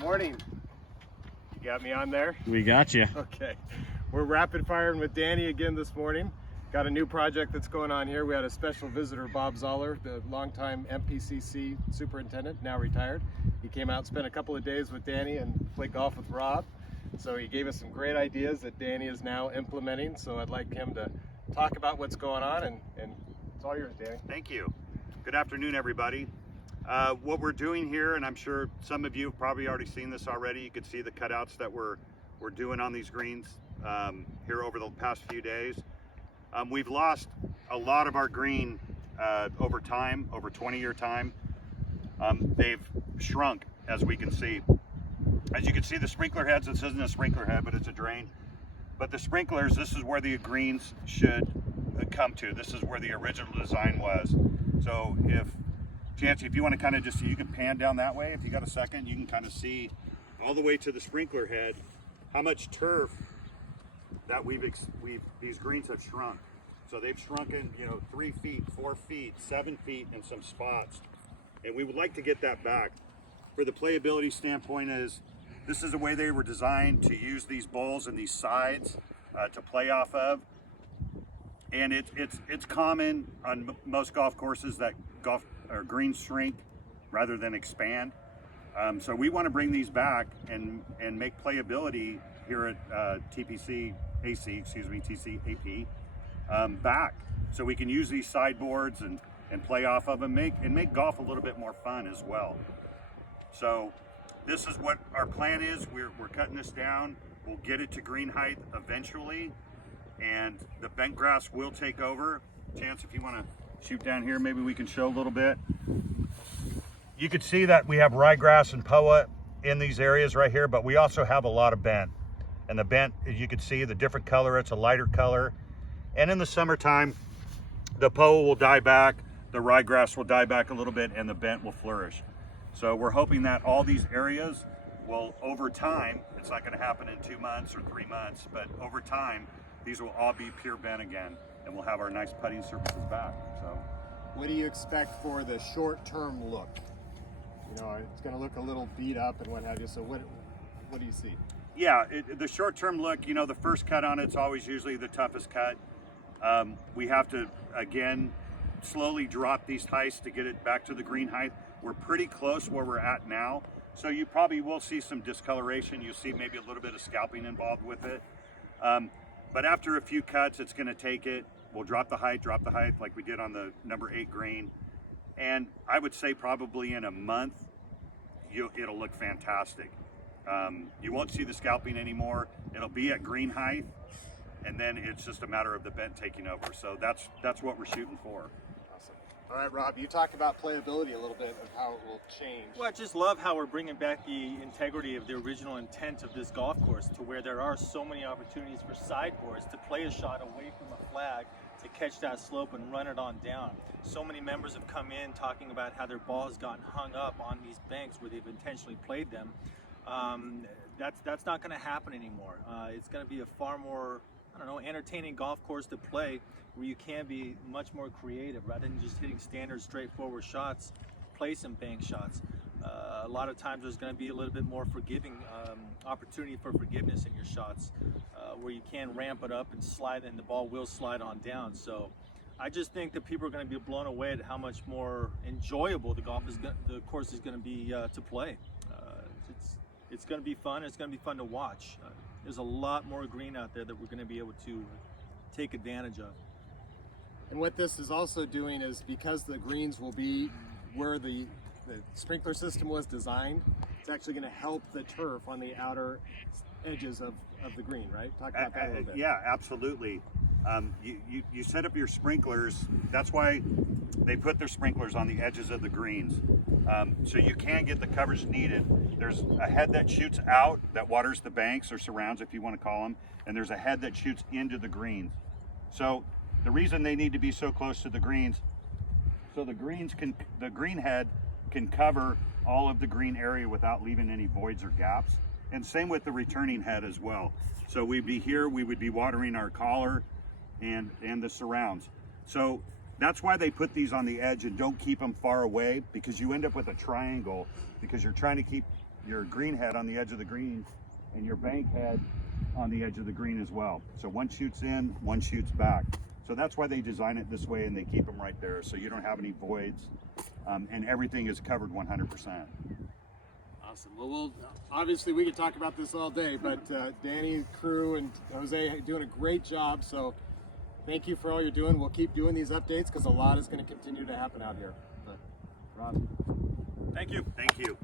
Morning. You got me on there? We got you. Okay. We're rapid firing with Danny again this morning. Got a new project that's going on here. We had a special visitor, Bob Zoller, the longtime MPCC superintendent, now retired. He came out and spent a couple of days with Danny and played golf with Rob. So he gave us some great ideas that Danny is now implementing. So I'd like him to talk about what's going on, and it's all yours, Danny. Thank you. Good afternoon, everybody. What we're doing here, and I'm sure some of you have probably already seen this already, you can see the cutouts that we're doing on these greens here over the past few days. We've lost a lot of our green over time, over 20-year time. They've shrunk, as we can see. As you can see, the sprinkler heads, this isn't a sprinkler head, but it's a drain. But the sprinklers, this is where the greens should come to. This is where the original design was. So Chancey, if you want to kind of just see, you can pan down that way. If you got a second, you can kind of see all the way to the sprinkler head how much turf that these greens have shrunk. So they've shrunken, 3 feet, 4 feet, 7 feet in some spots. And we would like to get that back. For the playability standpoint, this is the way they were designed to use these bowls and these sides to play off of. And it's common on most golf courses that greens shrink rather than expand. So we want to bring these back and make playability here at TC AP back, so we can use these sideboards and play off of them, make golf a little bit more fun as well. So this is what our plan is. We're cutting this down. We'll get it to green height eventually, and the bent grass will take over. Chance, if you want to shoot down here, maybe we can show a little bit. You can see that we have ryegrass and poa in these areas right here, but we also have a lot of bent. And the bent, as you can see, the different color, it's a lighter color. And in the summertime, the poa will die back, the ryegrass will die back a little bit, and the bent will flourish. So we're hoping that all these areas will, over time, it's not going to happen in 2 months or 3 months, but over time, these will all be pure bent again, and we'll have our nice putting surfaces back. So, what do you expect for the short-term look? It's going to look a little beat up and what have you. So what do you see? Yeah, the short-term look, the first cut on it's always usually the toughest cut. We have to, again, slowly drop these heights to get it back to the green height. We're pretty close where we're at now, so you probably will see some discoloration. You'll see maybe a little bit of scalping involved with it. But after a few cuts, it's going to take it. We'll drop the height like we did on the number 8 green. And I would say probably in a month, it'll look fantastic. You won't see the scalping anymore. It'll be at green height, and then it's just a matter of the bent taking over. So that's what we're shooting for. Awesome. All right, Rob, you talk about playability a little bit of how it will change. Well, I just love how we're bringing back the integrity of the original intent of this golf course, to where there are so many opportunities for sideboards to play a shot away from a flag, to catch that slope and run it on down. So many members have come in talking about how their ball has gotten hung up on these banks where they've intentionally played them. That's not going to happen anymore. It's going to be a far more, entertaining golf course to play, where you can be much more creative rather than just hitting standard, straightforward shots. Play some bank shots. A lot of times there's going to be a little bit more forgiving opportunity for forgiveness in your shots, where you can ramp it up and slide, and the ball will slide on down. So I just think that people are going to be blown away at how much more enjoyable the course is going to be to play. It's going to be fun. It's going to be fun to watch. There's a lot more green out there that we're going to be able to take advantage of. And what this is also doing is, because the greens will be where the sprinkler system was designed, it's actually going to help the turf on the outer edges of the green, right? Talk about that a little bit. Yeah, absolutely. You set up your sprinklers. That's why they put their sprinklers on the edges of the greens, so you can get the coverage needed. There's a head that shoots out that waters the banks, or surrounds, if you want to call them, and there's a head that shoots into the greens. So the reason they need to be so close to the greens, so the green head can cover all of the green area without leaving any voids or gaps. And same with the returning head as well. So we'd be here, we would be watering our collar and the surrounds. So that's why they put these on the edge and don't keep them far away, because you end up with a triangle, because you're trying to keep your green head on the edge of the green and your bank head on the edge of the green as well. So one shoots in, one shoots back. So that's why they design it this way, and they keep them right there so you don't have any voids, and everything is covered 100%. Awesome. Well, obviously we could talk about this all day, but Danny, crew, and Jose doing a great job. So thank you for all you're doing. We'll keep doing these updates because a lot is going to continue to happen out here. But, Rob. Thank you. Thank you.